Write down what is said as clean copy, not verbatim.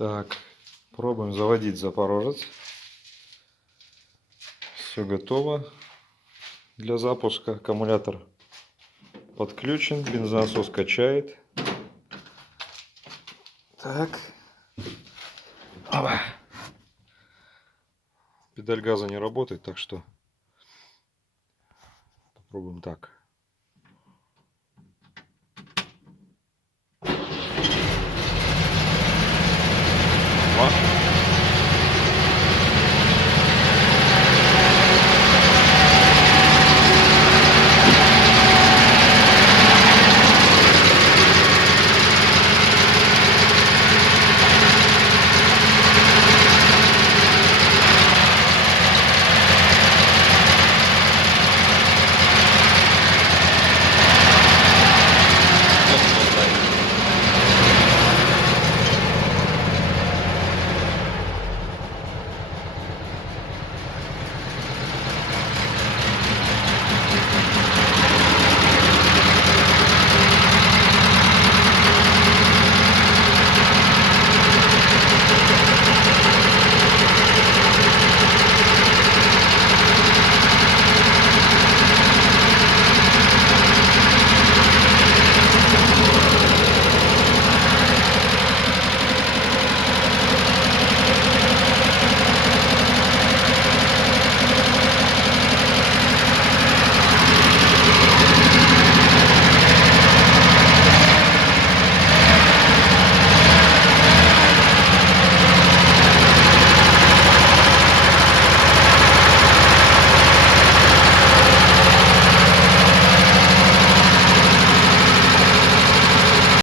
Так, пробуем заводить Запорожец. Все готово для запуска. Аккумулятор подключен, бензонасос качает. Так. Опа. Педаль газа не работает, так что попробуем так. О.